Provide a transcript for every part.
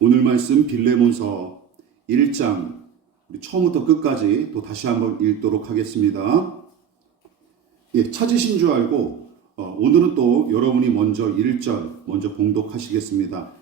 오늘 말씀 빌레몬서 1장 처음부터 끝까지 또 다시 한번 읽도록 하겠습니다. 찾으신 줄 알고 오늘은 또 여러분이 먼저 1절 먼저 봉독하시겠습니다.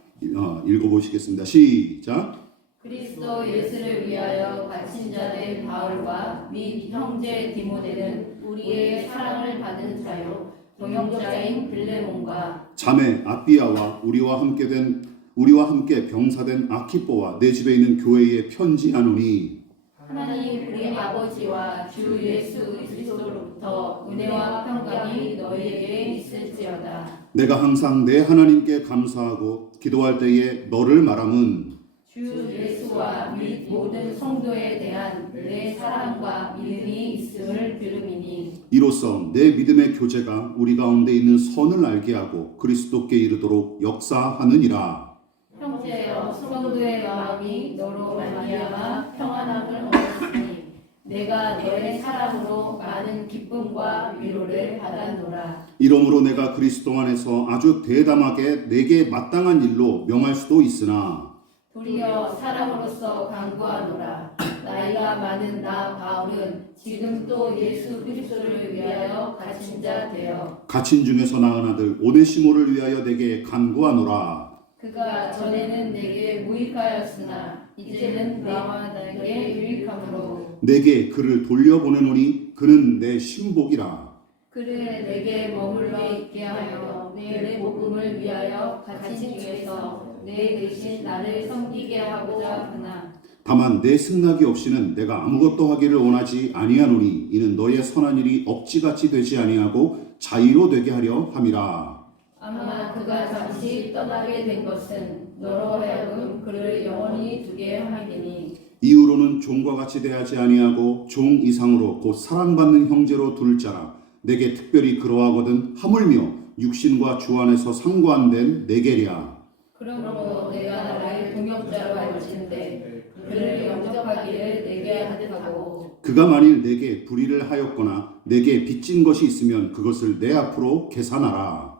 읽어보시겠습니다. 시작. 그리스도 예수를 위하여 갇힌 자된 바울과 및 형제 디모데는 우리의 사랑을 받은 자요 동역자인 빌레몬과 자매 아비아와 우리와 함께 병사된 아키뽀와 내 집에 있는 교회에 편지하노니 하나님 우리 아버지와 주 예수 그리스도로부터 은혜와 평강이 너희에게 있을지어다. 내가 항상 내 하나님께 감사하고 기도할 때에 너를 말함은 주 예수와 및 모든 성도에 대한 내 사랑과 믿음이 있음을 들음이니 이로써 내 믿음의 교제가 우리 가운데 있는 선을 알게 하고 그리스도께 이르도록 역사하느니라. 형제여 성도의 마음이 너로 말미암아 평안함을 얻었으니 내가 너의 사랑으로 많은 기쁨과 위로를 받았노라. 이러므로 내가 그리스도 안에서 아주 대담하게 내게 마땅한 일로 명할 수도 있으나 도리어 사람으로서 간구하노라. 나이가 많은 나 바울은 지금 또 예수 그리스도를 위하여 갇힌 자 되어 갇힌 중에서 낳은 아들 오네시모를 위하여 내게 간구하노라. 그가 전에는 내게 무익하였으나 이제는 나와 내게 유익함으로 내게 그를 돌려보내노니 그는 내 신복이라. 그를 내게 머물러 있게 하여 내 복음을 위하여 갇힌 중에서 내 대신 나를 섬기게 하고자 하나 다만 내 승낙이 없이는 내가 아무것도 하기를 원하지 아니하노니 이는 너의 선한 일이 억지같이 되지 아니하고 자의로 되게 하려 함이라. 아마 그가 잠시 떠나게 된 것은 너로 하여금 그를 영원히 두게 함이니 이후로는 종과 같이 대하지 아니하고 종 이상으로 곧 사랑받는 형제로 둘 자라. 내게 특별히 그러하거든 하물며 육신과 주 안에서 상관된 내게랴. 그러므로 내가 나를 동역자로 알지는데 그를 영접하기를 내게 하듯하고 그가 만일 내게 불의를 하였거나 내게 빚진 것이 있으면 그것을 내 앞으로 계산하라.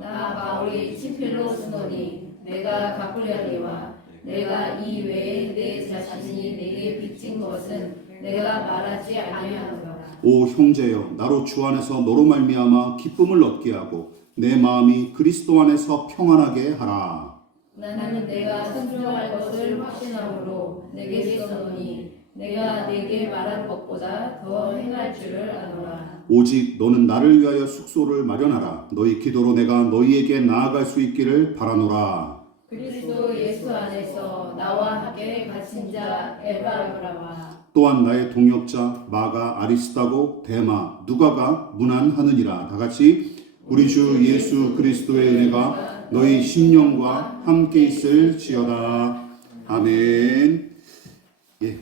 나 바울이 친필로 쓰노니 내가 갚으려니와 내가 이 외에 내 자신이 내게 빚진 것은 내가 말하지 아니하노라. 오 형제여 나로 주 안에서 너로 말미암아 기쁨을 얻게 하고 내 마음이 그리스도 안에서 평안하게 하라. 나는 내가 순종할 것을 확신함으로 내게 써노니 내가 내게 말한 것보다 더 행할 줄을 아노라. 오직 너는 나를 위하여 숙소를 마련하라. 너희 기도로 내가 너희에게 나아갈 수 있기를 바라노라. 그리스도 예수 안에서 나와 함께 갇힌 자 에바브라와 또한 나의 동역자 마가 아리스타고 데마 누가가 문안하느니라. 다같이 우리 주 예수 그리스도의 은혜가 너희 심령과 함께 있을지어다. 아멘.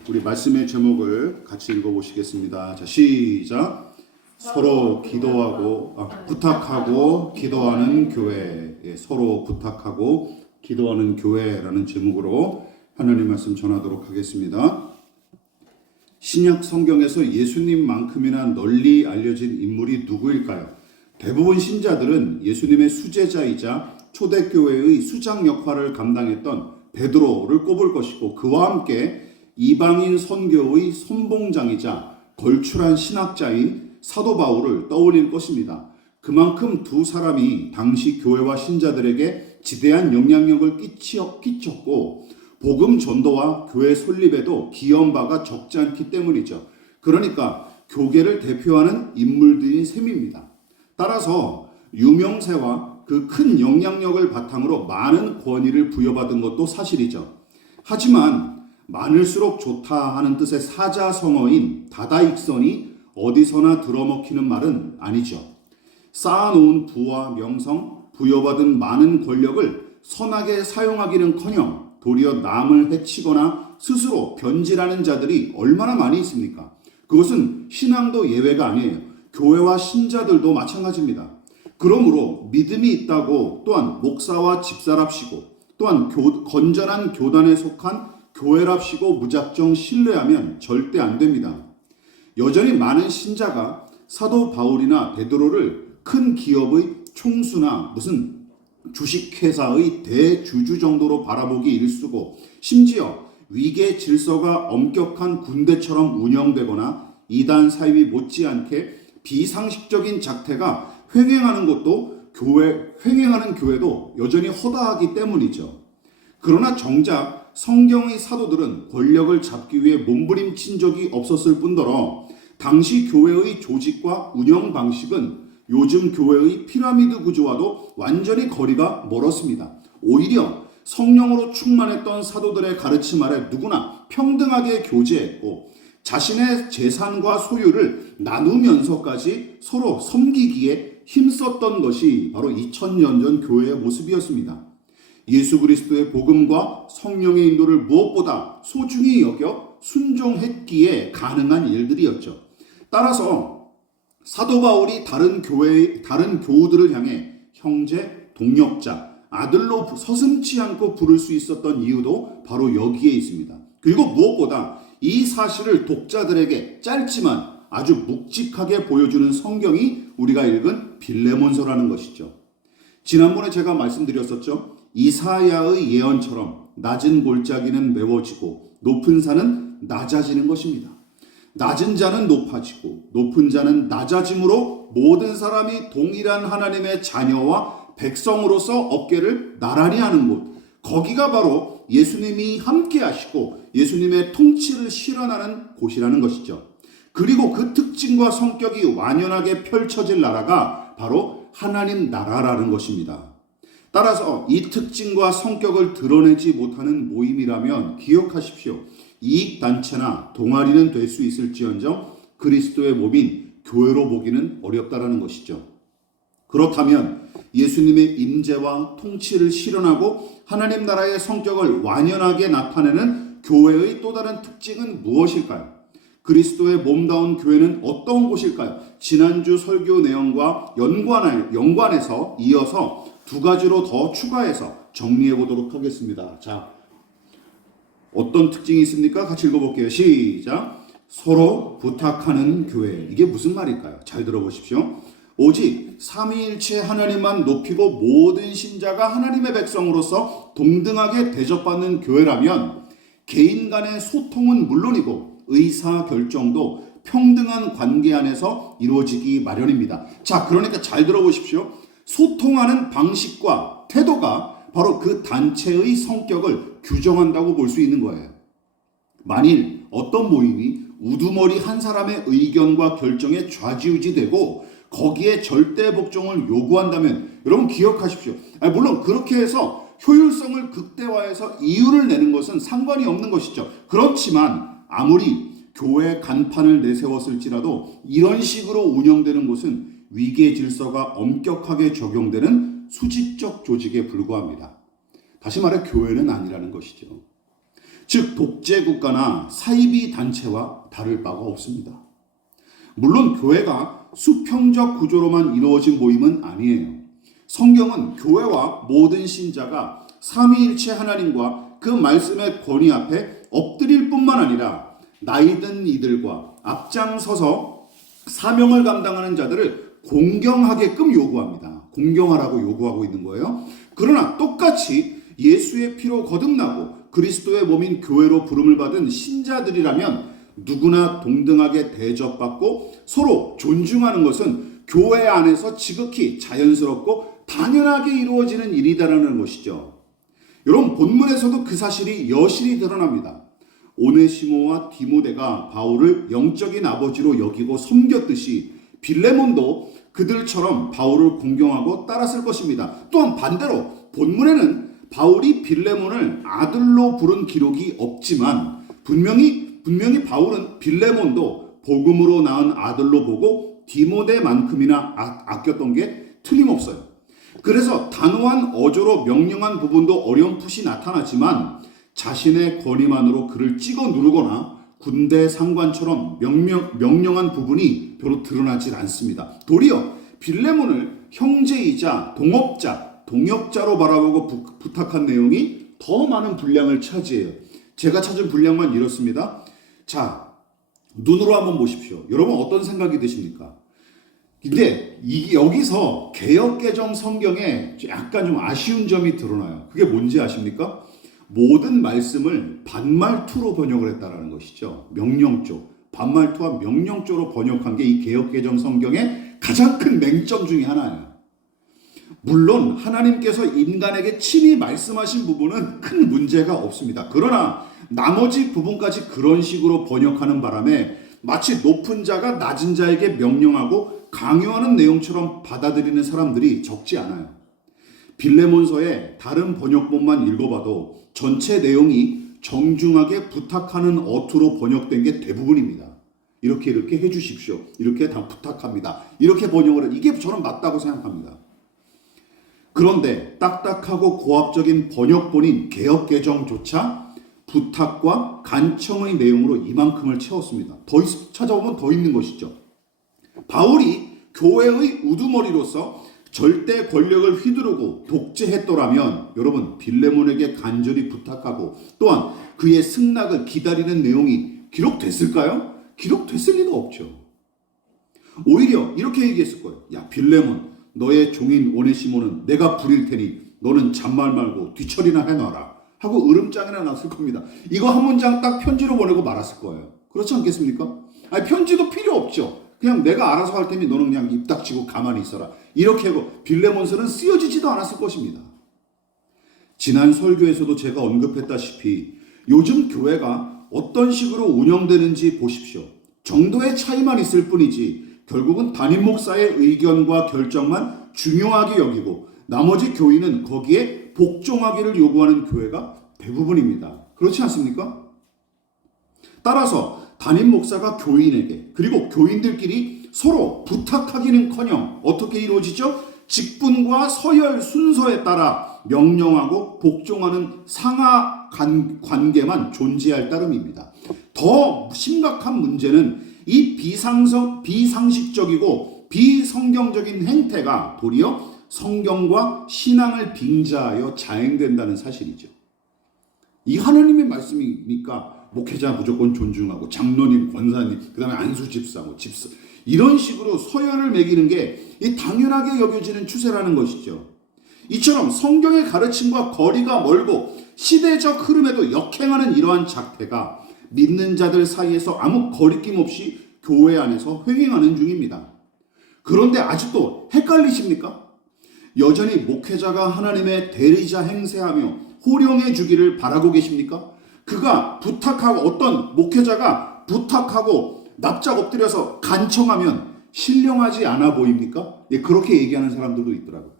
우리 말씀의 제목을 같이 읽어보시겠습니다. 자, 시작. 서로 기도하고 부탁하고 기도하는 교회. 서로 부탁하고 기도하는 교회라는 제목으로 하나님 말씀 전하도록 하겠습니다. 신약 성경에서 예수님만큼이나 널리 알려진 인물이 누구일까요? 대부분 신자들은 예수님의 수제자이자 초대교회의 수장 역할을 감당했던 베드로를 꼽을 것이고 그와 함께 이방인 선교의 선봉장이자 걸출한 신학자인 사도 바울을 떠올릴 것입니다. 그만큼 두 사람이 당시 교회와 신자들에게 지대한 영향력을 끼쳤고 복음 전도와 교회 설립에도 기여한 바가 적지 않기 때문이죠. 그러니까 교계를 대표하는 인물들인 셈입니다. 따라서 유명세와 그 큰 영향력을 바탕으로 많은 권위를 부여받은 것도 사실이죠. 하지만 많을수록 좋다 하는 뜻의 사자성어인 다다익선이 어디서나 들어먹히는 말은 아니죠. 쌓아놓은 부와 명성, 부여받은 많은 권력을 선하게 사용하기는커녕 도리어 남을 해치거나 스스로 변질하는 자들이 얼마나 많이 있습니까? 그것은 신앙도 예외가 아니에요. 교회와 신자들도 마찬가지입니다. 그러므로 믿음이 있다고 또한 목사와 집사랍시고 또한 건전한 교단에 속한 교회랍시고 무작정 신뢰하면 절대 안 됩니다. 여전히 많은 신자가 사도 바울이나 베드로를 큰 기업의 총수나 무슨 주식회사의 대주주 정도로 바라보기 일쑤고 심지어 위계 질서가 엄격한 군대처럼 운영되거나 이단 사입이 못지않게 비상식적인 작태가 횡행하는 교회도 여전히 허다하기 때문이죠. 그러나 정작 성경의 사도들은 권력을 잡기 위해 몸부림친 적이 없었을 뿐더러 당시 교회의 조직과 운영 방식은 요즘 교회의 피라미드 구조와도 완전히 거리가 멀었습니다. 오히려 성령으로 충만했던 사도들의 가르침 아래 누구나 평등하게 교제했고 자신의 재산과 소유를 나누면서까지 서로 섬기기에 힘썼던 것이 바로 2000년 전 교회의 모습이었습니다. 예수 그리스도의 복음과 성령의 인도를 무엇보다 소중히 여겨 순종했기에 가능한 일들이었죠. 따라서 사도 바울이 다른 교우들을 향해 형제, 동역자, 아들로 서슴지 않고 부를 수 있었던 이유도 바로 여기에 있습니다. 그리고 무엇보다 이 사실을 독자들에게 짧지만 아주 묵직하게 보여주는 성경이 우리가 읽은 빌레몬서라는 것이죠. 지난번에 제가 말씀드렸었죠. 이사야의 예언처럼 낮은 골짜기는 메워지고 높은 산은 낮아지는 것입니다. 낮은 자는 높아지고 높은 자는 낮아짐으로 모든 사람이 동일한 하나님의 자녀와 백성으로서 어깨를 나란히 하는 곳, 거기가 바로 예수님이 함께 하시고 예수님의 통치를 실현하는 곳이라는 것이죠. 그리고 그 특징과 성격이 완연하게 펼쳐질 나라가 바로 하나님 나라라는 것입니다. 따라서 이 특징과 성격을 드러내지 못하는 모임이라면 기억하십시오. 이익단체나 동아리는 될 수 있을지언정 그리스도의 몸인 교회로 보기는 어렵다라는 것이죠. 그렇다면 예수님의 임재와 통치를 실현하고 하나님 나라의 성격을 완연하게 나타내는 교회의 또 다른 특징은 무엇일까요? 그리스도의 몸다운 교회는 어떤 곳일까요? 지난주 설교 내용과 연관해서 이어서 두 가지로 더 추가해서 정리해 보도록 하겠습니다. 자, 어떤 특징이 있습니까? 같이 읽어볼게요. 시작. 서로 부탁하는 교회. 이게 무슨 말일까요? 잘 들어보십시오. 오직 삼위일체 하나님만 높이고 모든 신자가 하나님의 백성으로서 동등하게 대접받는 교회라면 개인 간의 소통은 물론이고 의사결정도 평등한 관계 안에서 이루어지기 마련입니다. 자, 그러니까 잘 들어보십시오. 소통하는 방식과 태도가 바로 그 단체의 성격을 규정한다고 볼 수 있는 거예요. 만일 어떤 모임이 우두머리 한 사람의 의견과 결정에 좌지우지되고 거기에 절대 복종을 요구한다면 여러분 기억하십시오. 물론 그렇게 해서 효율성을 극대화해서 이유를 내는 것은 상관이 없는 것이죠. 그렇지만 아무리 교회 간판을 내세웠을지라도 이런 식으로 운영되는 곳은 위계 질서가 엄격하게 적용되는 수직적 조직에 불과합니다. 다시 말해 교회는 아니라는 것이죠. 즉 독재국가나 사이비 단체와 다를 바가 없습니다. 물론 교회가 수평적 구조로만 이루어진 모임은 아니에요. 성경은 교회와 모든 신자가 삼위일체 하나님과 그 말씀의 권위 앞에 엎드릴 뿐만 아니라 나이든 이들과 앞장서서 사명을 감당하는 자들을 공경하게끔 요구합니다. 공경하라고 요구하고 있는 거예요. 그러나 똑같이 예수의 피로 거듭나고 그리스도의 몸인 교회로 부름을 받은 신자들이라면 누구나 동등하게 대접받고 서로 존중하는 것은 교회 안에서 지극히 자연스럽고 당연하게 이루어지는 일이다라는 것이죠. 여러분 본문에서도 그 사실이 여실히 드러납니다. 오네시모와 디모데가 바울을 영적인 아버지로 여기고 섬겼듯이 빌레몬도 그들처럼 바울을 공경하고 따랐을 것입니다. 또한 반대로 본문에는 바울이 빌레몬을 아들로 부른 기록이 없지만 분명히 바울은 빌레몬도 복음으로 낳은 아들로 보고 디모데만큼이나 아꼈던 게 틀림없어요. 그래서 단호한 어조로 명령한 부분도 어렴풋이 나타나지만 자신의 권위만으로 그를 찍어 누르거나 군대 상관처럼 명령한 부분이 별로 드러나질 않습니다. 도리어 빌레몬을 형제이자 동역자로 바라보고 부탁한 내용이 더 많은 분량을 차지해요. 제가 찾은 분량만 이렇습니다. 자, 눈으로 한번 보십시오. 여러분 어떤 생각이 드십니까? 근데 여기서 개역개정 성경에 약간 좀 아쉬운 점이 드러나요. 그게 뭔지 아십니까? 모든 말씀을 반말투로 번역을 했다라는 것이죠. 명령조. 반말투와 명령조로 번역한 게 이 개역개정 성경의 가장 큰 맹점 중에 하나예요. 물론 하나님께서 인간에게 친히 말씀하신 부분은 큰 문제가 없습니다. 그러나 나머지 부분까지 그런 식으로 번역하는 바람에 마치 높은 자가 낮은 자에게 명령하고 강요하는 내용처럼 받아들이는 사람들이 적지 않아요. 빌레몬서의 다른 번역본만 읽어봐도 전체 내용이 정중하게 부탁하는 어투로 번역된 게 대부분입니다. 이렇게 해주십시오. 이렇게 다 부탁합니다. 이렇게 번역을 이게 저는 맞다고 생각합니다. 그런데 딱딱하고 고압적인 번역본인 개역개정조차 부탁과 간청의 내용으로 이만큼을 채웠습니다. 찾아보면 더 있는 것이죠. 바울이 교회의 우두머리로서 절대 권력을 휘두르고 독재했더라면 여러분 빌레몬에게 간절히 부탁하고 또한 그의 승낙을 기다리는 내용이 기록됐을까요? 기록됐을 리가 없죠. 오히려 이렇게 얘기했을 거예요. 야 빌레몬, 너의 종인 오네시모는 내가 부릴 테니 너는 잔말 말고 뒤처리나 해놔라 하고 으름장이나 놨을 겁니다. 이거 한 문장 딱 편지로 보내고 말았을 거예요. 그렇지 않겠습니까? 아니 편지도 필요 없죠. 그냥 내가 알아서 할 테니 너는 그냥 입 닥치고 가만히 있어라. 이렇게 하고 빌레몬서는 쓰여지지도 않았을 것입니다. 지난 설교에서도 제가 언급했다시피 요즘 교회가 어떤 식으로 운영되는지 보십시오. 정도의 차이만 있을 뿐이지 결국은 담임 목사의 의견과 결정만 중요하게 여기고 나머지 교인은 거기에 복종하기를 요구하는 교회가 대부분입니다. 그렇지 않습니까? 따라서 담임 목사가 교인에게 그리고 교인들끼리 서로 부탁하기는커녕 어떻게 이루어지죠? 직분과 서열 순서에 따라 명령하고 복종하는 상하 관계만 존재할 따름입니다. 더 심각한 문제는 이 비상식적이고 비성경적인 행태가 도리어 성경과 신앙을 빙자하여 자행된다는 사실이죠. 이 하나님의 말씀이니까 목회자 무조건 존중하고 장로님, 권사님, 그 다음에 안수집사, 집사 이런 식으로 서열을 매기는 게 당연하게 여겨지는 추세라는 것이죠. 이처럼 성경의 가르침과 거리가 멀고 시대적 흐름에도 역행하는 이러한 작태가 믿는 자들 사이에서 아무 거리낌 없이 교회 안에서 횡행하는 중입니다. 그런데 아직도 헷갈리십니까? 여전히 목회자가 하나님의 대리자 행세하며 호령해 주기를 바라고 계십니까? 그가 부탁하고 어떤 목회자가 부탁하고 납작 엎드려서 간청하면 신령하지 않아 보입니까? 예, 그렇게 얘기하는 사람들도 있더라고요.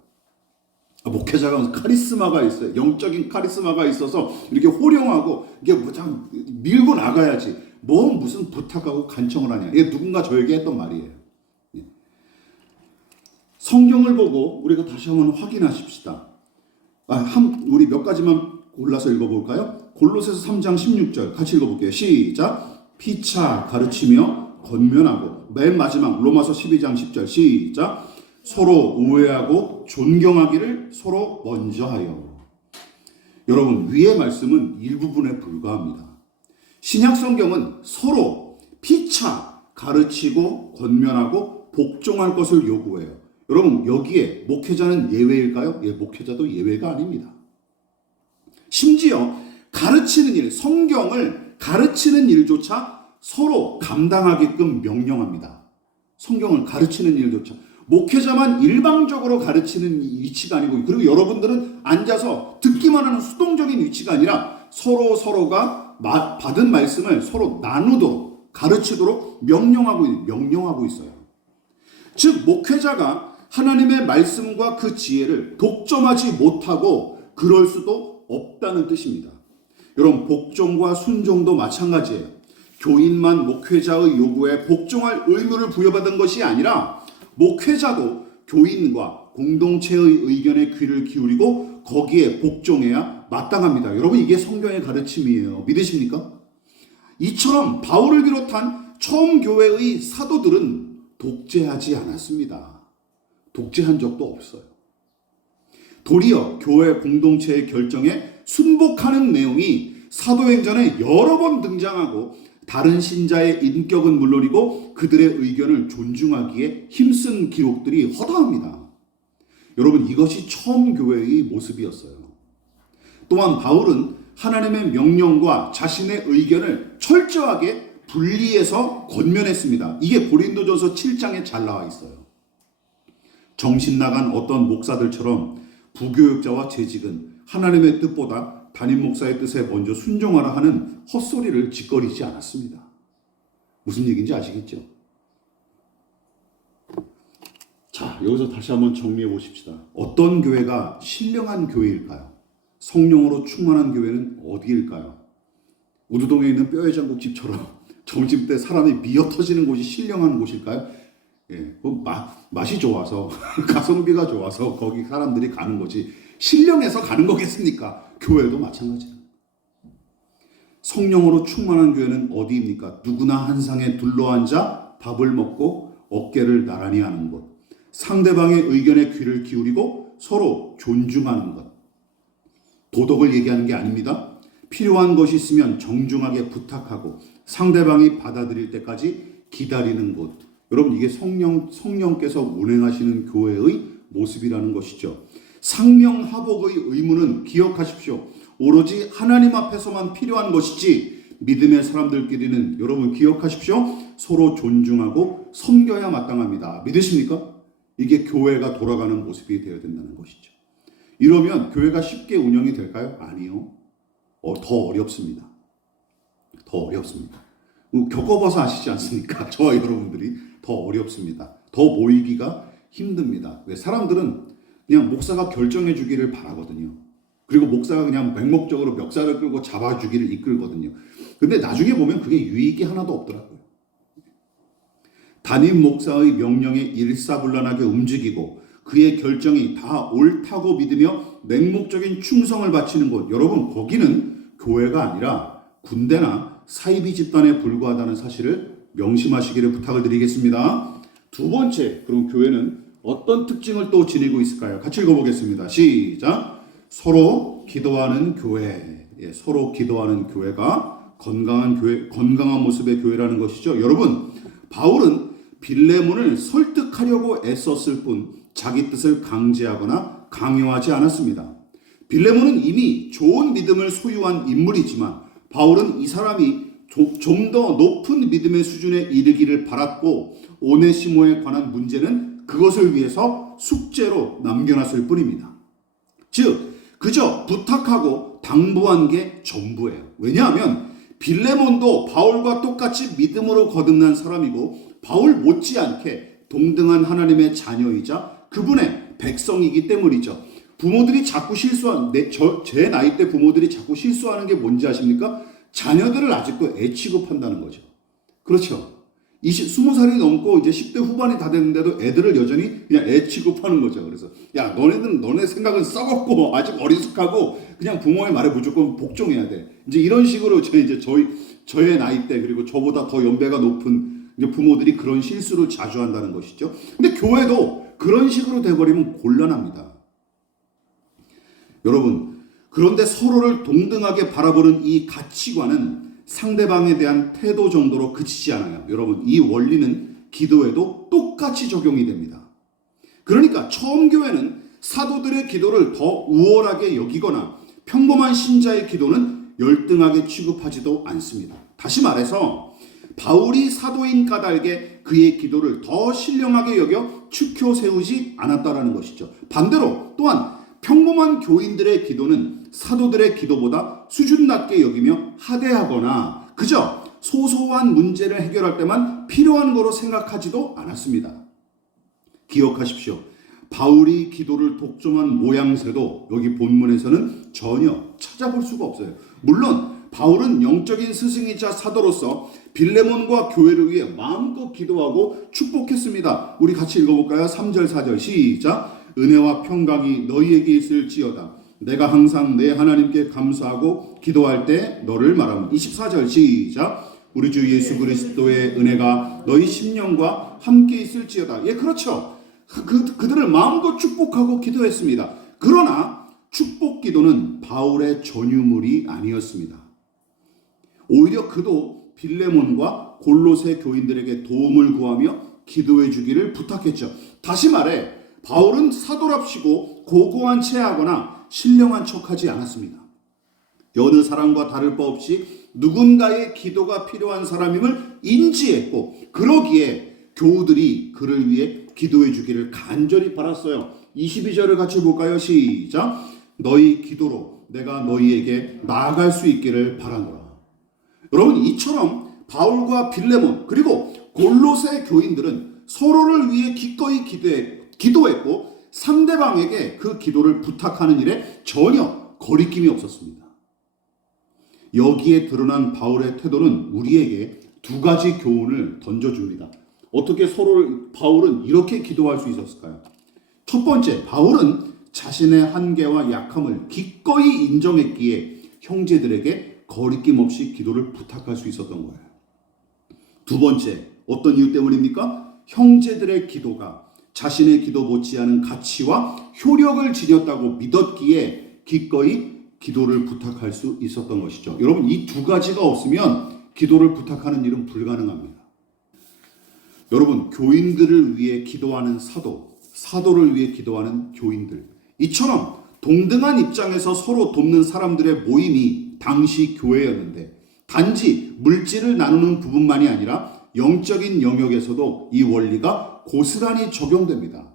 목회자가 카리스마가 있어요. 영적인 카리스마가 있어서 이렇게 호령하고 이게 참 밀고 나가야지. 뭐 무슨 부탁하고 간청을 하냐. 이게 누군가 저에게 했던 말이에요. 예. 성경을 보고 우리가 다시 한번 확인하십시다. 우리 몇 가지만 골라서 읽어볼까요? 골로새서 3장 16절 같이 읽어볼게요. 시작. 피차 가르치며 권면하고 맨 마지막 로마서 12장 10절 시작. 서로 우애하고 존경하기를 서로 먼저 하여. 여러분 위의 말씀은 일부분에 불과합니다. 신약 성경은 서로 피차 가르치고 권면하고 복종할 것을 요구해요. 여러분 여기에 목회자는 예외일까요? 예, 목회자도 예외가 아닙니다. 심지어 가르치는 일, 성경을 가르치는 일조차 서로 감당하게끔 명령합니다. 성경을 가르치는 일조차. 목회자만 일방적으로 가르치는 위치가 아니고 그리고 여러분들은 앉아서 듣기만 하는 수동적인 위치가 아니라 서로가 받은 말씀을 서로 나누도록 가르치도록 명령하고 있어요. 즉 목회자가 하나님의 말씀과 그 지혜를 독점하지 못하고 그럴 수도 없다는 뜻입니다. 여러분 복종과 순종도 마찬가지예요. 교인만 목회자의 요구에 복종할 의무를 부여받은 것이 아니라 목회자도 교인과 공동체의 의견에 귀를 기울이고 거기에 복종해야 마땅합니다. 여러분 이게 성경의 가르침이에요. 믿으십니까? 이처럼 바울을 비롯한 처음 교회의 사도들은 독재하지 않았습니다. 독재한 적도 없어요. 도리어 교회 공동체의 결정에 순복하는 내용이 사도행전에 여러 번 등장하고 다른 신자의 인격은 물론이고 그들의 의견을 존중하기에 힘쓴 기록들이 허다합니다. 여러분, 이것이 처음 교회의 모습이었어요. 또한 바울은 하나님의 명령과 자신의 의견을 철저하게 분리해서 권면했습니다. 이게 고린도전서 7장에 잘 나와 있어요. 정신 나간 어떤 목사들처럼 부교육자와 재직은 하나님의 뜻보다 담임 목사의 뜻에 먼저 순종하라 하는 헛소리를 짓거리지 않았습니다. 무슨 얘기인지 아시겠죠? 자, 여기서 다시 한번 정리해 보십시다. 어떤 교회가 신령한 교회일까요? 성령으로 충만한 교회는 어디일까요? 우두동에 있는 뼈해장국 집처럼 점심때 사람이 미어 터지는 곳이 신령한 곳일까요? 예, 맛이 좋아서 가성비가 좋아서 거기 사람들이 가는 거지 신령해서 가는 거겠습니까? 교회도 마찬가지예요. 성령으로 충만한 교회는 어디입니까? 누구나 한 상에 둘러앉아 밥을 먹고 어깨를 나란히 하는 곳, 상대방의 의견에 귀를 기울이고 서로 존중하는 것. 도덕을 얘기하는 게 아닙니다. 필요한 것이 있으면 정중하게 부탁하고 상대방이 받아들일 때까지 기다리는 곳. 여러분, 이게 성령께서 운행하시는 교회의 모습이라는 것이죠. 상명하복의 의무는 기억하십시오. 오로지 하나님 앞에서만 필요한 것이지 믿음의 사람들끼리는 여러분 기억하십시오. 서로 존중하고 섬겨야 마땅합니다. 믿으십니까? 이게 교회가 돌아가는 모습이 되어야 된다는 것이죠. 이러면 교회가 쉽게 운영이 될까요? 아니요. 더 어렵습니다. 더 어렵습니다. 겪어봐서 아시지 않습니까? 저와 여러분들이 더 어렵습니다. 더 모이기가 힘듭니다. 왜? 사람들은 그냥 목사가 결정해 주기를 바라거든요. 그리고 목사가 그냥 맹목적으로 멱살을 끌고 잡아주기를 이끌거든요. 근데 나중에 보면 그게 유익이 하나도 없더라고요. 담임 목사의 명령에 일사불란하게 움직이고 그의 결정이 다 옳다고 믿으며 맹목적인 충성을 바치는 곳, 여러분 거기는 교회가 아니라 군대나 사이비 집단에 불과하다는 사실을 명심하시기를 부탁을 드리겠습니다. 두 번째, 그럼 교회는 어떤 특징을 또 지니고 있을까요? 같이 읽어보겠습니다. 시작. 서로 기도하는 교회. 예, 서로 기도하는 교회가 건강한 모습의 교회라는 것이죠. 여러분, 바울은 빌레몬을 설득하려고 애썼을 뿐 자기 뜻을 강제하거나 강요하지 않았습니다. 빌레몬은 이미 좋은 믿음을 소유한 인물이지만 바울은 이 사람이 좀 더 높은 믿음의 수준에 이르기를 바랐고 오네시모에 관한 문제는 그것을 위해서 숙제로 남겨놨을 뿐입니다. 즉 그저 부탁하고 당부한 게 전부예요. 왜냐하면 빌레몬도 바울과 똑같이 믿음으로 거듭난 사람이고 바울 못지않게 동등한 하나님의 자녀이자 그분의 백성이기 때문이죠. 부모들이 자꾸 제 나이 때 부모들이 자꾸 실수하는 게 뭔지 아십니까? 자녀들을 아직도 애 취급한다는 거죠. 그렇죠. 20살이 넘고 이제 10대 후반이 다 됐는데도 애들을 여전히 그냥 애 취급하는 거죠. 그래서 야, 너네 생각은 썩었고 아직 어리숙하고 그냥 부모의 말에 무조건 복종해야 돼. 이제 이런 식으로 저의 나이 때 그리고 저보다 더 연배가 높은 이제 부모들이 그런 실수를 자주 한다는 것이죠. 근데 교회도 그런 식으로 돼버리면 곤란합니다. 여러분, 그런데 서로를 동등하게 바라보는 이 가치관은 상대방에 대한 태도 정도로 그치지 않아요. 여러분, 이 원리는 기도에도 똑같이 적용이 됩니다. 그러니까 처음 교회는 사도들의 기도를 더 우월하게 여기거나 평범한 신자의 기도는 열등하게 취급하지도 않습니다. 다시 말해서 바울이 사도인 까닭에 그의 기도를 더 신령하게 여겨 축혀 세우지 않았다라는 것이죠. 반대로 또한 평범한 교인들의 기도는 사도들의 기도보다 수준 낮게 여기며 하대하거나 그저 소소한 문제를 해결할 때만 필요한 거로 생각하지도 않았습니다. 기억하십시오. 바울이 기도를 독점한 모양새도 여기 본문에서는 전혀 찾아볼 수가 없어요. 물론 바울은 영적인 스승이자 사도로서 빌레몬과 교회를 위해 마음껏 기도하고 축복했습니다. 우리 같이 읽어볼까요? 3절 4절 시작. 은혜와 평강이 너희에게 있을지어다. 내가 항상 내 하나님께 감사하고 기도할 때 너를 말하면 24절 시작. 우리 주 예수 그리스도의 은혜가 너희 심령과 함께 있을지어다. 예, 그렇죠. 그들을 마음껏 축복하고 기도했습니다. 그러나 축복 기도는 바울의 전유물이 아니었습니다. 오히려 그도 빌레몬과 골로새 교인들에게 도움을 구하며 기도해 주기를 부탁했죠. 다시 말해 바울은 사도랍시고 고고한 체하거나 신령한 척하지 않았습니다. 여느 사람과 다를 바 없이 누군가의 기도가 필요한 사람임을 인지했고 그러기에 교우들이 그를 위해 기도해 주기를 간절히 바랐어요. 22절을 같이 볼까요? 시작. 너희 기도로 내가 너희에게 나아갈 수 있기를 바라노라. 여러분, 이처럼 바울과 빌레몬 그리고 골로새 교인들은 서로를 위해 기꺼이 기도했고 상대방에게 그 기도를 부탁하는 일에 전혀 거리낌이 없었습니다. 여기에 드러난 바울의 태도는 우리에게 두 가지 교훈을 던져줍니다. 어떻게 바울은 이렇게 기도할 수 있었을까요? 첫 번째, 바울은 자신의 한계와 약함을 기꺼이 인정했기에 형제들에게 거리낌 없이 기도를 부탁할 수 있었던 거예요. 두 번째, 어떤 이유 때문입니까? 형제들의 기도가 자신의 기도 못지않은 가치와 효력을 지녔다고 믿었기에 기꺼이 기도를 부탁할 수 있었던 것이죠. 여러분, 이 두 가지가 없으면 기도를 부탁하는 일은 불가능합니다. 여러분, 교인들을 위해 기도하는 사도를 위해 기도하는 교인들, 이처럼 동등한 입장에서 서로 돕는 사람들의 모임이 당시 교회였는데 단지 물질을 나누는 부분만이 아니라 영적인 영역에서도 이 원리가 고스란히 적용됩니다.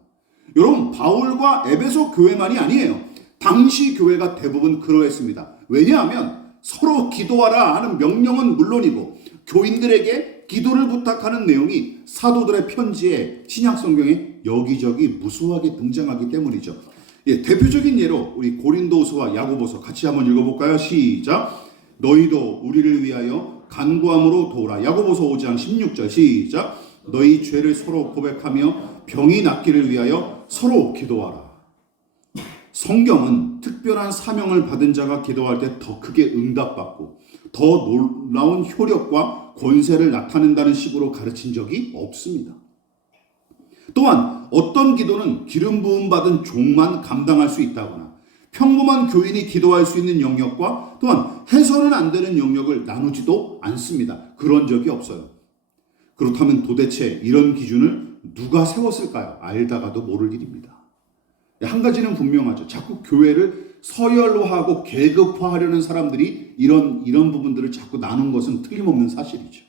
여러분, 바울과 에베소 교회만이 아니에요. 당시 교회가 대부분 그러했습니다. 왜냐하면 서로 기도하라 하는 명령은 물론이고 교인들에게 기도를 부탁하는 내용이 사도들의 편지에 신약 성경에 여기저기 무수하게 등장하기 때문이죠. 대표적인 예로 우리 고린도후서와 야고보서 같이 한번 읽어볼까요? 시작. 너희도 우리를 위하여 간구함으로 도우라. 야고보서 5장 16절 시작. 너희 죄를 서로 고백하며 병이 낫기를 위하여 서로 기도하라. 성경은 특별한 사명을 받은 자가 기도할 때 더 크게 응답받고 더 놀라운 효력과 권세를 나타낸다는 식으로 가르친 적이 없습니다. 또한 어떤 기도는 기름 부음 받은 종만 감당할 수 있다거나 평범한 교인이 기도할 수 있는 영역과 또한 해서는 안 되는 영역을 나누지도 않습니다. 그런 적이 없어요. 그렇다면 도대체 이런 기준을 누가 세웠을까요? 알다가도 모를 일입니다. 한 가지는 분명하죠. 자꾸 교회를 서열화하고 계급화하려는 사람들이 이런 부분들을 자꾸 나눈 것은 틀림없는 사실이죠.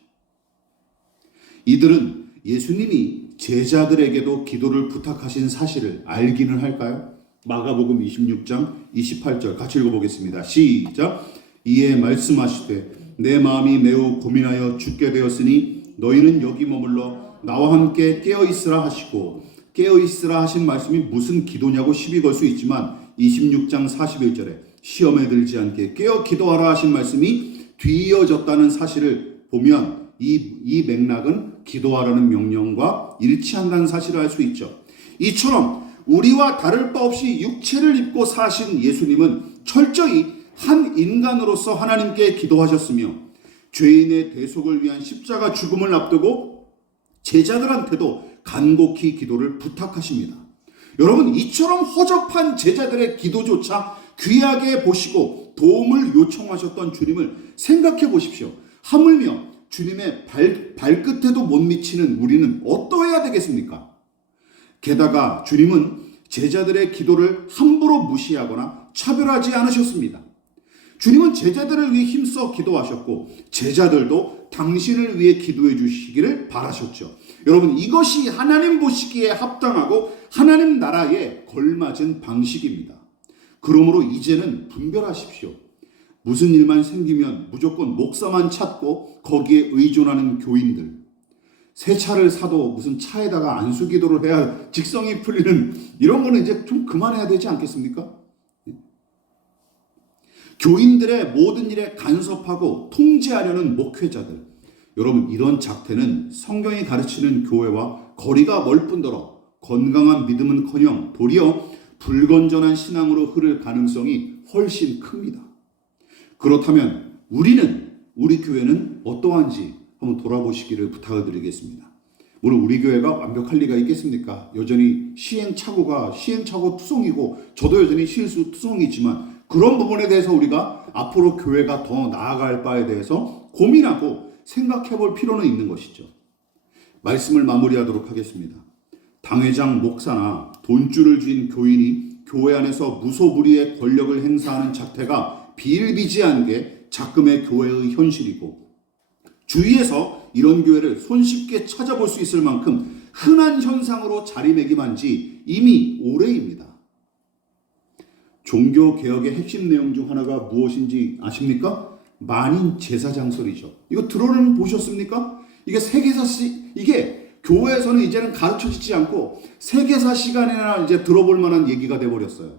이들은 예수님이 제자들에게도 기도를 부탁하신 사실을 알기는 할까요? 마가복음 26장 28절 같이 읽어보겠습니다. 시작. 이에 말씀하시되 내 마음이 매우 고민하여 죽게 되었으니 너희는 여기 머물러 나와 함께 깨어있으라 하시고, 깨어있으라 하신 말씀이 무슨 기도냐고 시비 걸 수 있지만 26장 41절에 시험에 들지 않게 깨어 기도하라 하신 말씀이 뒤이어졌다는 사실을 보면 이 맥락은 기도하라는 명령과 일치한다는 사실을 알 수 있죠. 이처럼 우리와 다를 바 없이 육체를 입고 사신 예수님은 철저히 한 인간으로서 하나님께 기도하셨으며 죄인의 대속을 위한 십자가 죽음을 앞두고 제자들한테도 간곡히 기도를 부탁하십니다. 여러분, 이처럼 허접한 제자들의 기도조차 귀하게 보시고 도움을 요청하셨던 주님을 생각해 보십시오. 하물며 주님의 발끝에도 못 미치는 우리는 어떠해야 되겠습니까? 게다가 주님은 제자들의 기도를 함부로 무시하거나 차별하지 않으셨습니다. 주님은 제자들을 위해 힘써 기도하셨고 제자들도 당신을 위해 기도해 주시기를 바라셨죠. 여러분, 이것이 하나님 보시기에 합당하고 하나님 나라에 걸맞은 방식입니다. 그러므로 이제는 분별하십시오. 무슨 일만 생기면 무조건 목사만 찾고 거기에 의존하는 교인들, 새 차를 사도 무슨 차에다가 안수기도를 해야 직성이 풀리는 이런 거는 이제 좀 그만해야 되지 않겠습니까? 교인들의 모든 일에 간섭하고 통제하려는 목회자들, 여러분, 이런 작태는 성경이 가르치는 교회와 거리가 멀 뿐더러 건강한 믿음은커녕 도리어 불건전한 신앙으로 흐를 가능성이 훨씬 큽니다. 그렇다면 우리 교회는 어떠한지 한번 돌아보시기를 부탁을 드리겠습니다. 물론 우리 교회가 완벽할 리가 있겠습니까? 여전히 시행착오 투성이고 저도 여전히 실수 투성이지만 그런 부분에 대해서 우리가 앞으로 교회가 더 나아갈 바에 대해서 고민하고 생각해 볼 필요는 있는 것이죠. 말씀을 마무리하도록 하겠습니다. 당회장 목사나 돈줄을 쥔 교인이 교회 안에서 무소불위의 권력을 행사하는 작태가 비일비재한 게 작금의 교회의 현실이고, 주위에서 이런 교회를 손쉽게 찾아볼 수 있을 만큼 흔한 현상으로 자리매김한 지 이미 오래입니다. 종교개혁의 핵심 내용 중 하나가 무엇인지 아십니까? 만인 제사장설이죠. 이거 들어는 보셨습니까? 이게 교회에서는 이제는 가르쳐지지 않고 세계사 시간에나 이제 들어볼 만한 얘기가 돼버렸어요.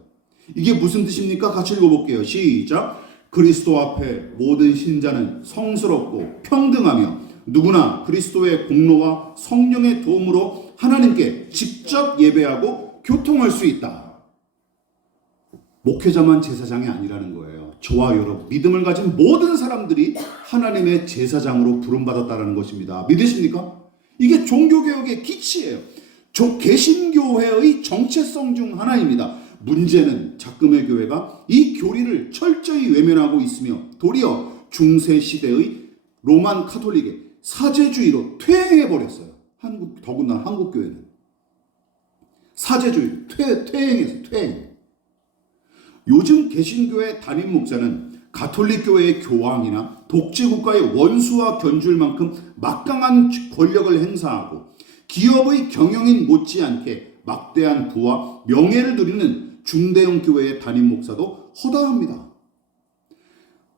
이게 무슨 뜻입니까? 같이 읽어볼게요. 시작. 그리스도 앞에 모든 신자는 성스럽고 평등하며 누구나 그리스도의 공로와 성령의 도움으로 하나님께 직접 예배하고 교통할 수 있다. 목회자만 제사장이 아니라는 거예요. 저와 여러분, 믿음을 가진 모든 사람들이 하나님의 제사장으로 부름받았다는 것입니다. 믿으십니까? 이게 종교개혁의 기치예요. 개신교회의 정체성 중 하나입니다. 문제는 작금의 교회가 이 교리를 철저히 외면하고 있으며 도리어 중세시대의 로만 카톨릭의 사제주의로 퇴행해버렸어요. 더군다나 한국교회는. 사제주의, 퇴행했어요. 퇴행. 요즘 개신교회 담임 목사는 가톨릭 교회의 교황이나 독재국가의 원수와 견줄 만큼 막강한 권력을 행사하고 기업의 경영인 못지않게 막대한 부와 명예를 누리는 중대형 교회의 담임 목사도 허다합니다.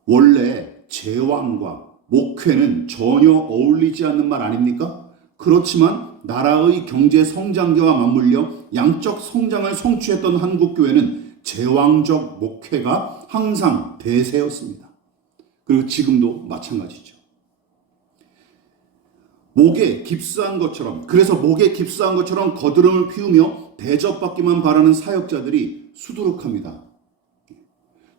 원래 제왕과 목회는 전혀 어울리지 않는 말 아닙니까? 그렇지만 나라의 경제 성장기와 맞물려 양적 성장을 성취했던 한국교회는 제왕적 목회가 항상 대세였습니다. 그리고 지금도 마찬가지죠. 그래서 목에 깁스한 것처럼 거드름을 피우며 대접받기만 바라는 사역자들이 수두룩합니다.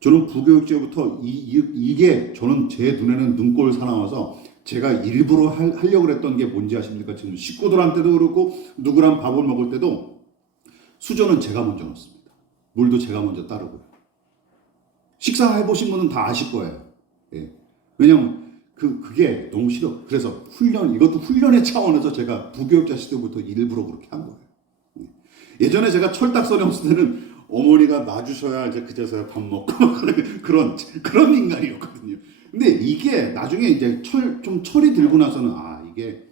저는 부교육제부터 이게 저는 제 눈에는 눈꼴 사나워서 제가 일부러 하려고 했던 게 뭔지 아십니까? 지금 식구들한테도 그렇고 누구랑 밥을 먹을 때도 수저는 제가 먼저 넣습니다. 물도 제가 먼저 따르고요. 식사해보신 분은 다 아실 거예요. 예. 왜냐면 그게 너무 싫어. 그래서 이것도 훈련의 차원에서 제가 부교육자 시대부터 일부러 그렇게 한 거예요. 예전에 제가 철딱선에 없을 때는 어머니가 놔주셔야 이제 그제서야 밥 먹고 그런 인간이었거든요. 근데 이게 나중에 이제 철이 들고 나서는 이게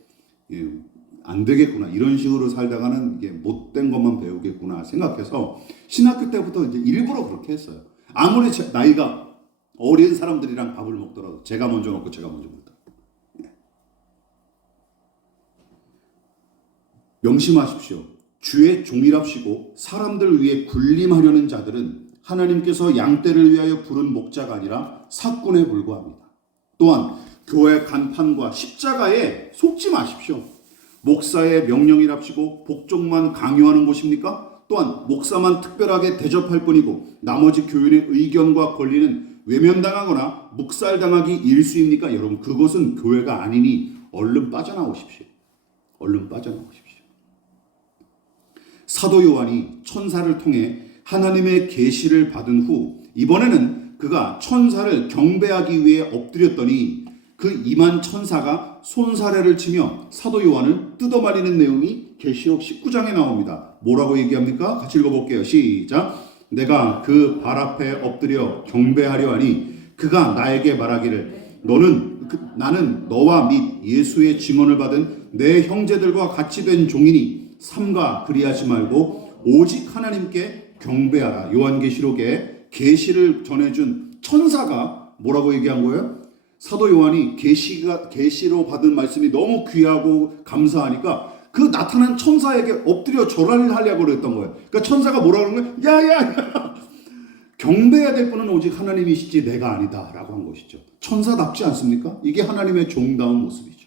안 되겠구나, 이런 식으로 살다가는 이게 못된 것만 배우겠구나 생각해서 신학교 때부터 이제 일부러 그렇게 했어요. 아무리 나이가 어린 사람들이랑 밥을 먹더라도 제가 먼저 먹고 제가 먼저 먹다. 명심하십시오. 주의 종이랍시고 사람들을 위해 군림하려는 자들은 하나님께서 양떼를 위하여 부른 목자가 아니라 사꾼에 불과합니다. 또한 교회 간판과 십자가에 속지 마십시오. 목사의 명령이랍시고 복종만 강요하는 곳입니까? 또한 목사만 특별하게 대접할 뿐이고 나머지 교인의 의견과 권리는 외면당하거나 묵살당하기 일수입니까? 여러분, 그것은 교회가 아니니 얼른 빠져나오십시오. 얼른 빠져나오십시오. 사도 요한이 천사를 통해 하나님의 계시를 받은 후 이번에는 그가 천사를 경배하기 위해 엎드렸더니 그 임한 천사가 손사래를 치며 사도 요한을 뜯어말리는 내용이 계시록 19장에 나옵니다. 뭐라고 얘기합니까? 같이 읽어볼게요. 시작. 내가 그 발 앞에 엎드려 경배하려 하니 그가 나에게 말하기를 나는 너와 및 예수의 증언을 받은 내 형제들과 같이 된 종이니 삼가 그리하지 말고 오직 하나님께 경배하라. 요한계시록에 계시를 전해준 천사가 뭐라고 얘기한 거예요? 사도 요한이 계시로 받은 말씀이 너무 귀하고 감사하니까 그 나타난 천사에게 엎드려 절을 하려고 그랬던 거예요. 그러니까 천사가 뭐라고 그러는 거예요? 야야야, 경배해야 될 분은 오직 하나님이시지 내가 아니다 라고 한 것이죠. 천사답지 않습니까? 이게 하나님의 종다운 모습이죠.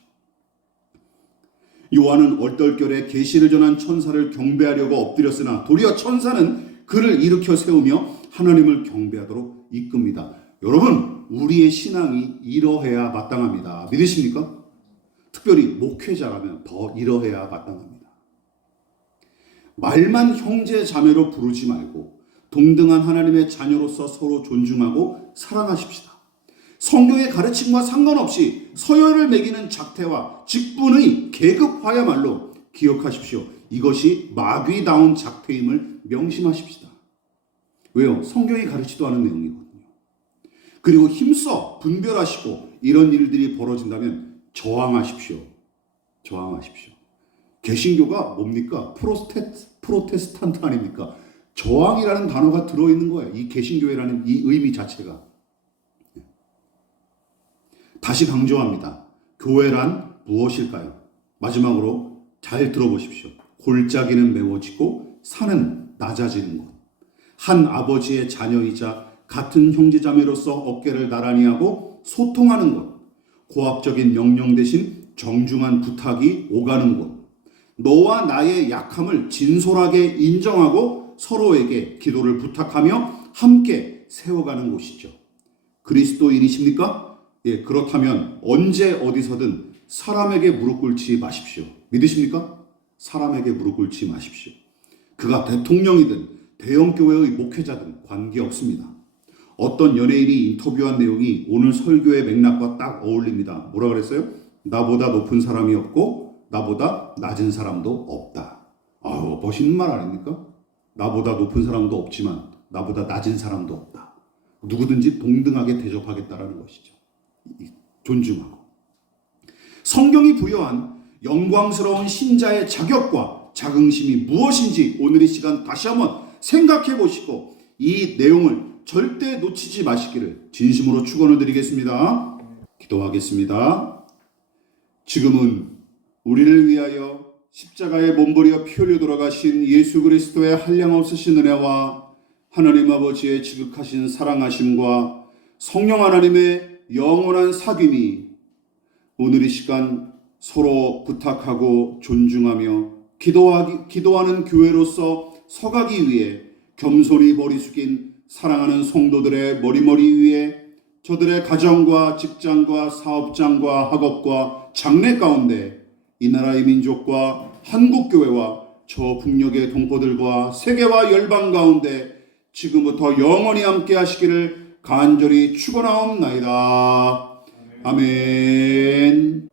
요한은 얼떨결에 계시를 전한 천사를 경배하려고 엎드렸으나 도리어 천사는 그를 일으켜 세우며 하나님을 경배하도록 이끕니다. 여러분, 우리의 신앙이 이러해야 마땅합니다. 믿으십니까? 특별히 목회자라면 더 이러해야 마땅합니다. 말만 형제 자매로 부르지 말고 동등한 하나님의 자녀로서 서로 존중하고 사랑하십시다. 성경의 가르침과 상관없이 서열을 매기는 작태와 직분의 계급화야말로 기억하십시오. 이것이 마귀다운 작태임을 명심하십시다. 왜요? 성경이 가르치도 않은 내용이거든요. 그리고 힘써 분별하시고 이런 일들이 벌어진다면 저항하십시오. 저항하십시오. 개신교가 뭡니까? 프로테스탄트 아닙니까? 저항이라는 단어가 들어있는 거예요. 이 개신교회라는 이 의미 자체가. 다시 강조합니다. 교회란 무엇일까요? 마지막으로 잘 들어보십시오. 골짜기는 메워지고 산은 낮아지는 것. 한 아버지의 자녀이자 같은 형제자매로서 어깨를 나란히 하고 소통하는 것. 고압적인 명령 대신 정중한 부탁이 오가는 것. 너와 나의 약함을 진솔하게 인정하고 서로에게 기도를 부탁하며 함께 세워가는 곳이죠. 그리스도인이십니까? 예, 그렇다면 언제 어디서든 사람에게 무릎 꿇지 마십시오. 믿으십니까? 사람에게 무릎 꿇지 마십시오. 그가 대통령이든 대형교회의 목회자든 관계없습니다. 어떤 연예인이 인터뷰한 내용이 오늘 설교의 맥락과 딱 어울립니다. 뭐라 그랬어요? 나보다 높은 사람이 없고 나보다 낮은 사람도 없다. 아우, 멋있는 말 아닙니까? 나보다 높은 사람도 없지만 나보다 낮은 사람도 없다. 누구든지 동등하게 대접하겠다라는 것이죠. 존중하고. 성경이 부여한 영광스러운 신자의 자격과 자긍심이 무엇인지 오늘 이 시간 다시 한번 생각해 보시고 이 내용을 절대 놓치지 마시기를 진심으로 축원을 드리겠습니다. 기도하겠습니다. 지금은 우리를 위하여 십자가에 몸부려 피 흘려 돌아가신 예수 그리스도의 한량없으신 은혜와 하나님 아버지의 지극하신 사랑하심과 성령 하나님의 영원한 사귐이 오늘 이 시간 서로 부탁하고 존중하며 기도하는 교회로서 서가기 위해 겸손히 머리 숙인 사랑하는 성도들의 머리머리 위에 저들의 가정과 직장과 사업장과 학업과 장래 가운데 이 나라의 민족과 한국교회와 저 북녘의 동포들과 세계와 열방 가운데 지금부터 영원히 함께 하시기를 간절히 축원하옵나이다. 아멘.